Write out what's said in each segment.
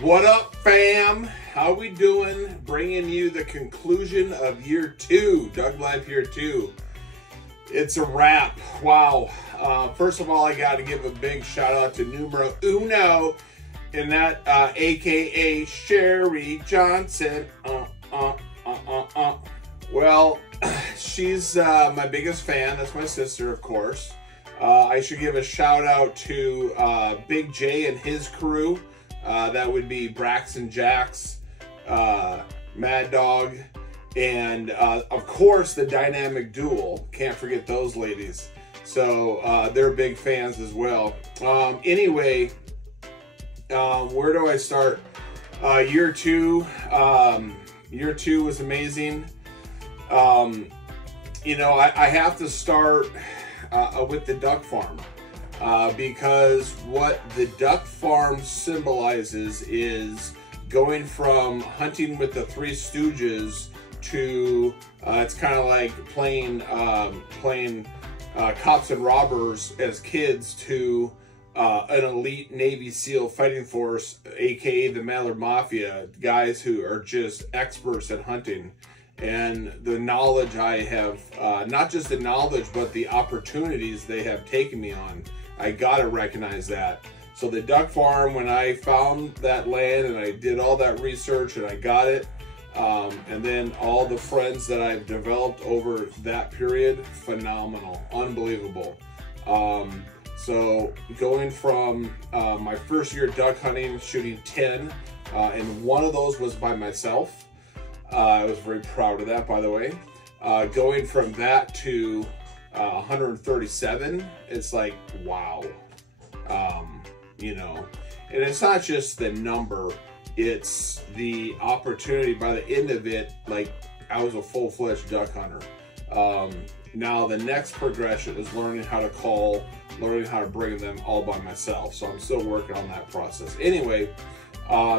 What up, fam? How we doing? Bringing you the conclusion of year 2, Doug Life year 2. It's a wrap. Wow. First of all, I got to give a big shout out to numero uno, and that AKA Sherry Johnson. Well, she's my biggest fan. That's my sister, of course. I should give a shout out to Big J and his crew. That would be Braxton Jax, Mad Dog, and of course the Dynamic Duel. Can't forget those ladies. So they're big fans as well. Anyway, where do I start? Year 2. Year 2 was amazing. You know, I have to start with the duck farm. Because what the duck farm symbolizes is going from hunting with the Three Stooges to it's kind of like playing cops and robbers as kids to an elite Navy SEAL fighting force, aka the Mallard Mafia, guys who are just experts at hunting. And the knowledge I have, not just the knowledge, but the opportunities they have taken me on. I gotta recognize that. So the duck farm, when I found that land and I did all that research and I got it, and then all the friends that I've developed over that period, phenomenal, unbelievable. So going from my first year duck hunting, shooting 10, and one of those was by myself. I was very proud of that, by the way. Going from that to 137, it's like, wow. You know, and it's not just the number, it's the opportunity. By the end of it, like, I was a full-fledged duck hunter. Now the next progression is learning how to call, learning how to bring them all by myself. So I'm still working on that process. Anyway,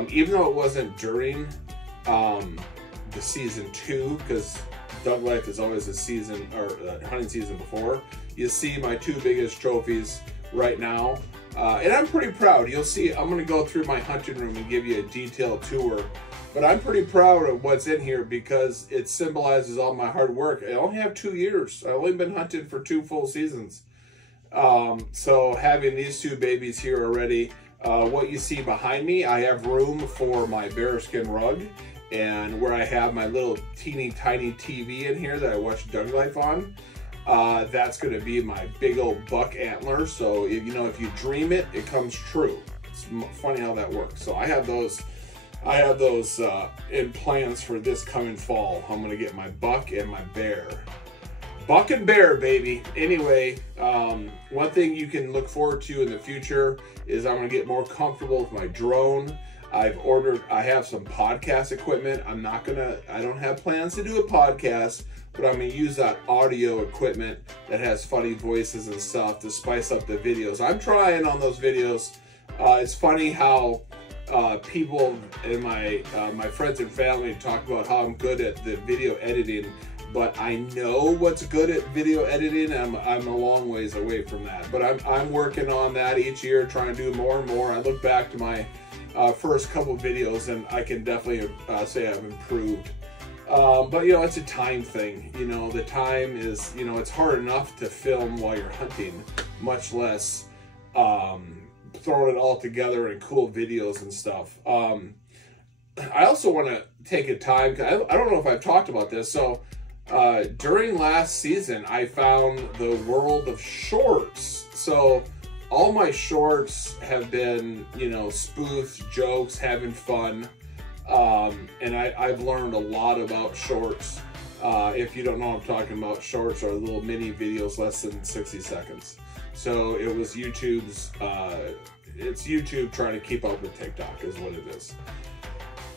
even though it wasn't during the season 2, because Doug Life is always a season or hunting season before, you see my 2 biggest trophies right now, and I'm pretty proud. You'll see, I'm going to go through my hunting room and give you a detailed tour, but I'm pretty proud of what's in here because it symbolizes all my hard work. I only have 2 years. I've only been hunting for 2 full seasons. So having these 2 babies here already, what you see behind me, I have room for my bearskin rug, and where I have my little teeny tiny TV in here that I watch Doug Life on. That's going to be my big old buck antler. So if you know, if you dream it, it comes true. It's funny how that works. So I have those in plans for this coming fall. I'm going to get my buck and my bear. Buck and bear, baby. Anyway, one thing you can look forward to in the future is I'm going to get more comfortable with my drone. I have some podcast equipment. I don't have plans to do a podcast, but I'm going to use that audio equipment that has funny voices and stuff to spice up the videos. I'm trying on those videos. It's funny how people in my friends and family talk about how I'm good at the video editing, but I know what's good at video editing. I'm a long ways away from that, but I'm working on that each year, trying to do more and more. I look back to my first couple videos and I can definitely say I've improved. But you know, it's a time thing. You know, the time is, you know, it's hard enough to film while you're hunting, much less throwing it all together in cool videos and stuff. I also want to take a time, I don't know if I've talked about this. So during last season, I found the world of shorts. So all my shorts have been, you know, spoofs, jokes, having fun. And I've learned a lot about shorts. If you don't know what I'm talking about, shorts are little mini videos less than 60 seconds. So it was YouTube's, it's YouTube trying to keep up with TikTok is what it is.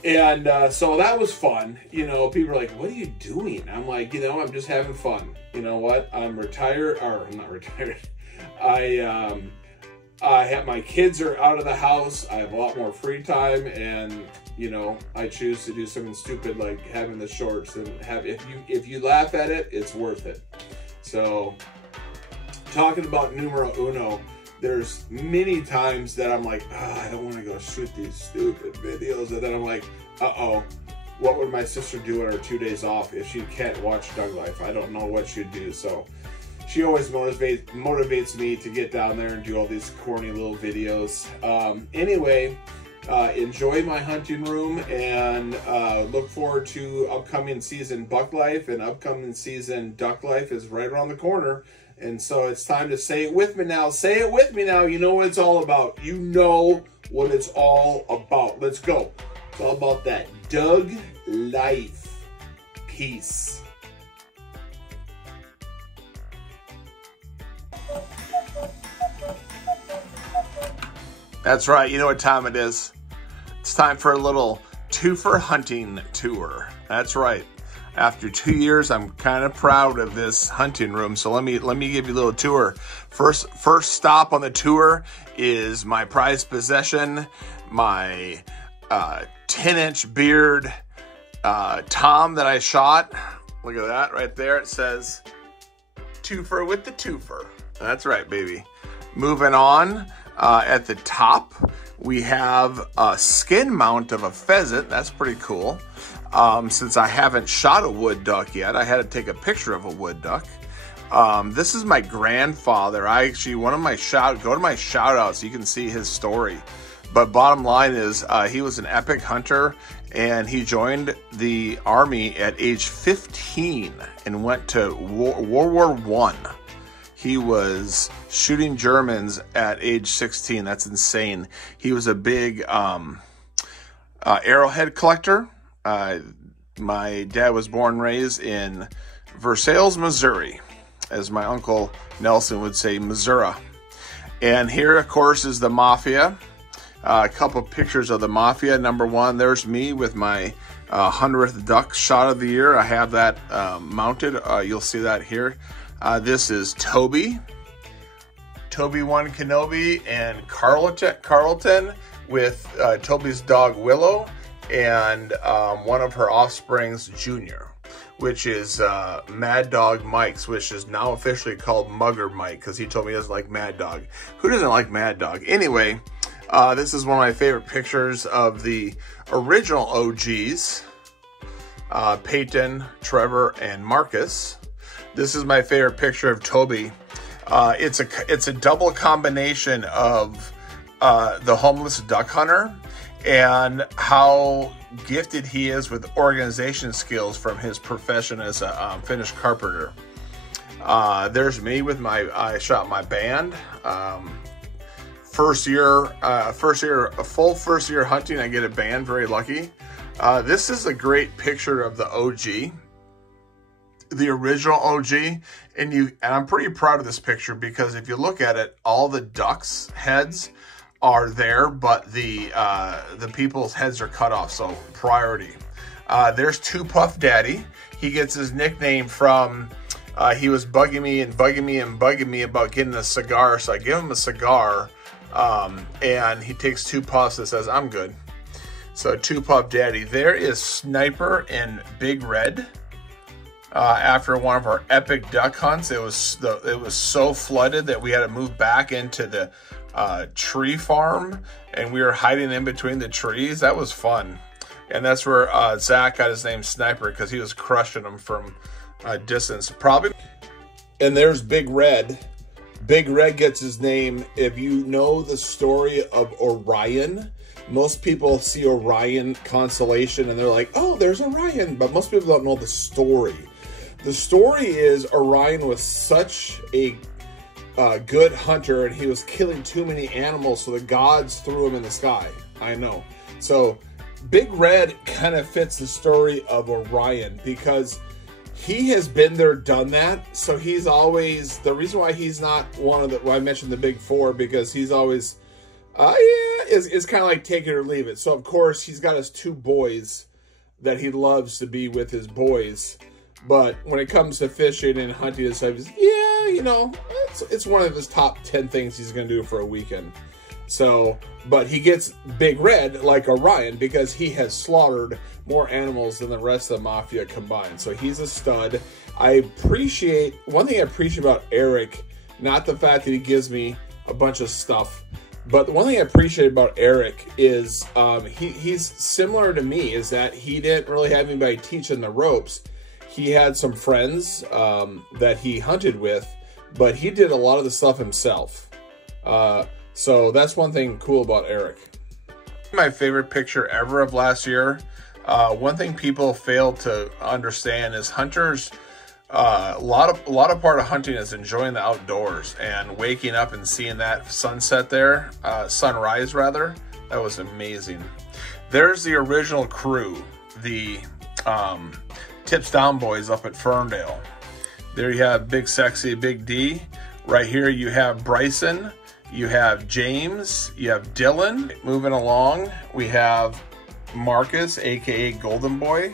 And so that was fun. You know, people are like, what are you doing? I'm like, you know, I'm just having fun. You know what? I'm retired, or I'm not retired. I have, my kids are out of the house. I have a lot more free time, and you know, I choose to do something stupid like having the shorts and have, if you laugh at it, it's worth it. So talking about numero uno, there's many times that I'm like, oh, I don't want to go shoot these stupid videos. And then I'm like, uh-oh, what would my sister do on her 2 days off if she can't watch Doug Life? I don't know what she'd do. So she always motivates me to get down there and do all these corny little videos. Anyway, enjoy my hunting room, and look forward to upcoming season Buck Life, and upcoming season Duck Life is right around the corner. And so it's time to say it with me now. Say it with me now. You know what it's all about. You know what it's all about. Let's go. It's all about that Doug Life. Peace. That's right. You know what time it is. It's time for a little twofer hunting tour. That's right. After 2 years, I'm kind of proud of this hunting room. So let me give you a little tour. First stop on the tour is my prized possession, my 10-inch beard tom that I shot. Look at that right there. It says twofer with the twofer. That's right, baby. Moving on, at the top, we have a skin mount of a pheasant. That's pretty cool. Since I haven't shot a wood duck yet, I had to take a picture of a wood duck. This is my grandfather. Go to my shout outs. You can see his story. But bottom line is, he was an epic hunter, and he joined the Army at age 15 and went to World War I. He was shooting Germans at age 16. That's insane. He was a big arrowhead collector. My dad was born and raised in Versailles, Missouri, as my uncle Nelson would say, Missouri. And here, of course, is the Mafia. A couple pictures of the Mafia. Number one, there's me with my 100th duck shot of the year. I have that mounted. You'll see that here. This is Toby. Toby One Kenobi and Carlton with Toby's dog Willow, and one of her offsprings, Junior, which is Mad Dog Mike's, which is now officially called Mugger Mike, because he told me he doesn't like Mad Dog. Who doesn't like Mad Dog? Anyway, this is one of my favorite pictures of the original OGs, Peyton, Trevor, and Marcus. This is my favorite picture of Toby. It's a double combination of the homeless duck hunter and how gifted he is with organization skills from his profession as a finished carpenter. There's me with I shot my band. First year hunting, I get a band, very lucky. This is a great picture of the OG, the original OG, and I'm pretty proud of this picture, because if you look at it, all the ducks' heads are there, but the people's heads are cut off, so priority. There's Two Puff Daddy. He gets his nickname from he was bugging me about getting a cigar, so I give him a cigar, and he takes 2 puffs and says, "I'm good." So Two Puff Daddy. There is Sniper and Big Red. After one of our epic duck hunts, it was so flooded that we had to move back into the tree farm, and we were hiding in between the trees. That was fun, and that's where Zach got his name Sniper, because he was crushing them from a distance, probably. And there's Big Red. Big Red gets his name, if you know the story of Orion. Most people see Orion constellation and they're like, oh, there's Orion, but most people don't know the story. The story is Orion was such a good hunter, and he was killing too many animals, so the gods threw him in the sky. I know. So Big Red kind of fits the story of Orion, because he has been there, done that. So he's always, the reason why he's not one of the, well, I mentioned the big four, because he's always, it's kind of like take it or leave it. So of course he's got his 2 boys that he loves to be with his boys. But when it comes to fishing and hunting and stuff, yeah, you know, it's one of his top 10 things he's going to do for a weekend. So, but he gets Big Red like Orion, because he has slaughtered more animals than the rest of the Mafia combined. So he's a stud. One thing I appreciate about Eric, not the fact that he gives me a bunch of stuff. But the one thing I appreciate about Eric is he's similar to me, is that he didn't really have anybody teaching the ropes. He had some friends that he hunted with, but he did a lot of the stuff himself. So that's one thing cool about Eric. My favorite picture ever of last year. One thing people fail to understand is hunters, a lot of part of hunting is enjoying the outdoors and waking up and seeing that sunset there, sunrise rather. That was amazing. There's the original crew, the Tips Down Boys up at Ferndale. There you have Big Sexy, Big D. Right here you have Bryson, you have James, you have Dylan. Moving along, we have Marcus, aka Golden Boy.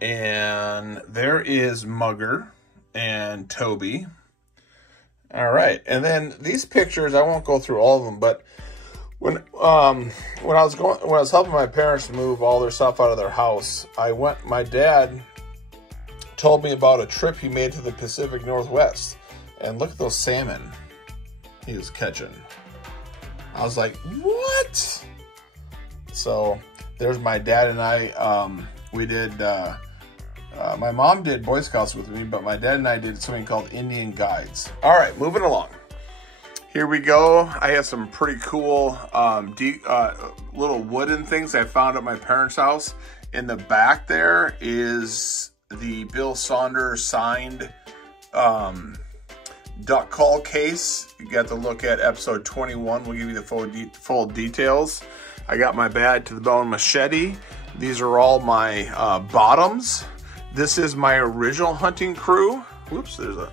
And there is Mugger and Toby. All right, and then these pictures, I won't go through all of them, but when I was helping my parents move all their stuff out of their house, my dad told me about a trip he made to the Pacific Northwest, and look at those salmon he was catching. I was like, what? So there's my dad and I. We did. My mom did Boy Scouts with me, but my dad and I did something called Indian Guides. All right, moving along. Here we go. I have some pretty cool little wooden things I found at my parents' house. In the back there is the Bill Saunders signed duck call case. You got to look at episode 21. We'll give you the full details. I got my Bad to the Bone machete. These are all my bottoms. This is my original hunting crew. Whoops, there's a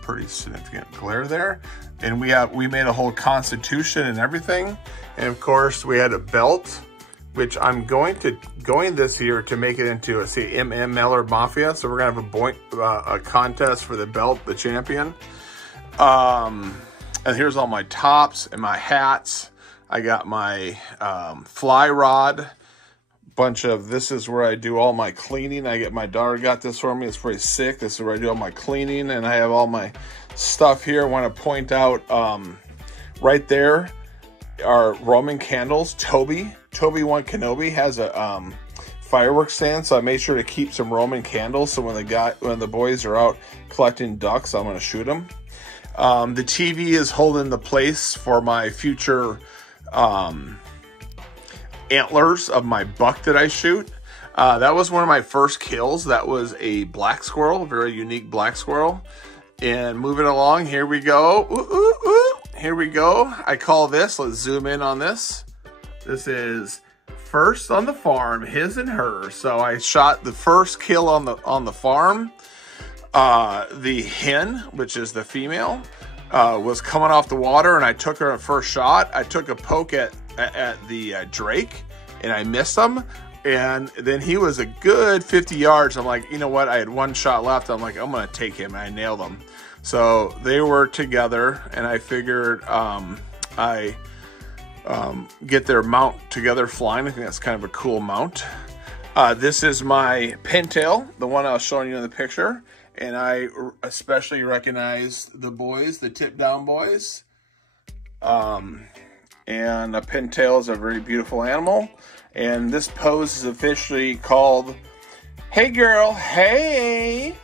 pretty significant glare there. And we made a whole constitution and everything. And of course we had a belt, which I'm going this year to make it into a Mallard Mafia. So we're gonna have a contest for the belt, the champion. And here's all my tops and my hats. I got my fly rod. This is where I do all my cleaning. My daughter got this for me. It's pretty sick. This is where I do all my cleaning, and I have all my stuff here. I want to point out right there are Roman candles. Toby One Kenobi has a fireworks stand, so I made sure to keep some Roman candles. So when the boys are out collecting ducks, I'm going to shoot them. The TV is holding the place for my future antlers of my buck that I shoot. That was one of my first kills. That was a black squirrel, a very unique black squirrel. And moving along, here we go. Ooh, ooh, ooh. Here we go. I call this, let's zoom in on this. This is First on the Farm, His and Hers. So I shot the first kill on the farm. The hen, which is the female, was coming off the water, and I took her a first shot. I took a poke at the drake, and I missed him, and then he was a good 50 yards. I'm like, you know what? I had one shot left. I'm like, I'm gonna take him, and I nailed him. So they were together, and I figured I get their mount together flying. I think that's kind of a cool mount. This is my pintail, the one I was showing you in the picture. And I especially recognize the boys, the Tip Down Boys. And a pintail is a very beautiful animal. And this pose is officially called, Hey Girl, Hey!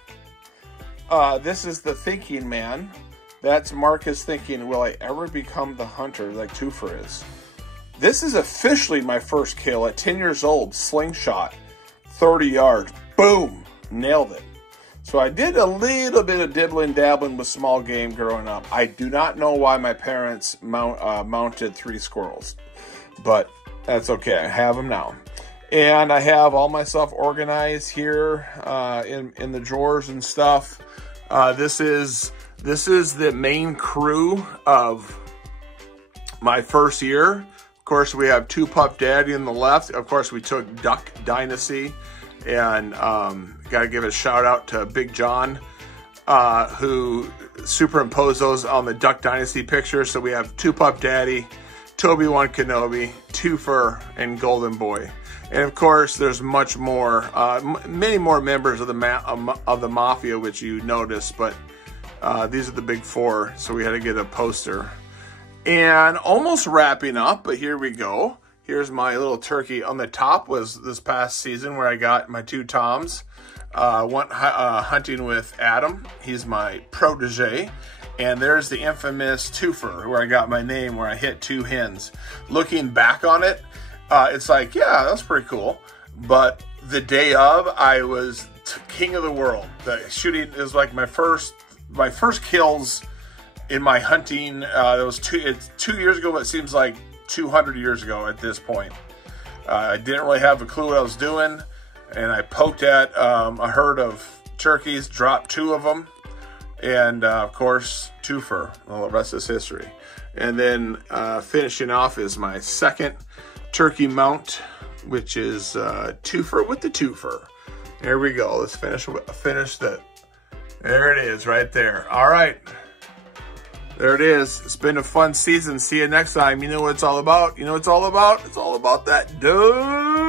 This is the thinking man. That's Marcus thinking, will I ever become the hunter like Twofer is? This is officially my first kill at 10 years old. Slingshot, 30 yards, boom, nailed it. So I did a little bit of dibbling dabbling with small game growing up. I do not know why my parents mounted 3 squirrels, but that's okay. I have them now. And I have all my stuff organized here in the drawers and stuff. This is the main crew of my first year. Of course, we have Two Pup Daddy on the left. Of course, we took Duck Dynasty. And got to give a shout out to Big John, who superimposed those on the Duck Dynasty picture. So we have Two Pup Daddy, Toby One Kenobi, Twofer, and Golden Boy. And of course, there's much more, many more members of the Mafia, which you notice. But These are the big 4, so we had to get a poster. And almost wrapping up, but here we go. Here's my little turkey. On the top was this past season where I got my 2 toms. Went hunting with Adam. He's my protege. And there's the infamous twofer where I got my name, where I hit 2 hens. Looking back on it, it's like, yeah, that's pretty cool. But the day of, I was king of the world. The shooting is like my first kills in my hunting. It's 2 years ago, but it seems like 200 years ago at this point. I didn't really have a clue what I was doing, and I poked at a herd of turkeys, dropped 2 of them, and of course, twofer. Well, the rest is history. And then finishing off is my second turkey mount, which is twofer with the twofer. There we go. Let's finish that. There it is right there. All right. There it is. It's been a fun season. See you next time. You know what it's all about? You know what it's all about? It's all about that dough.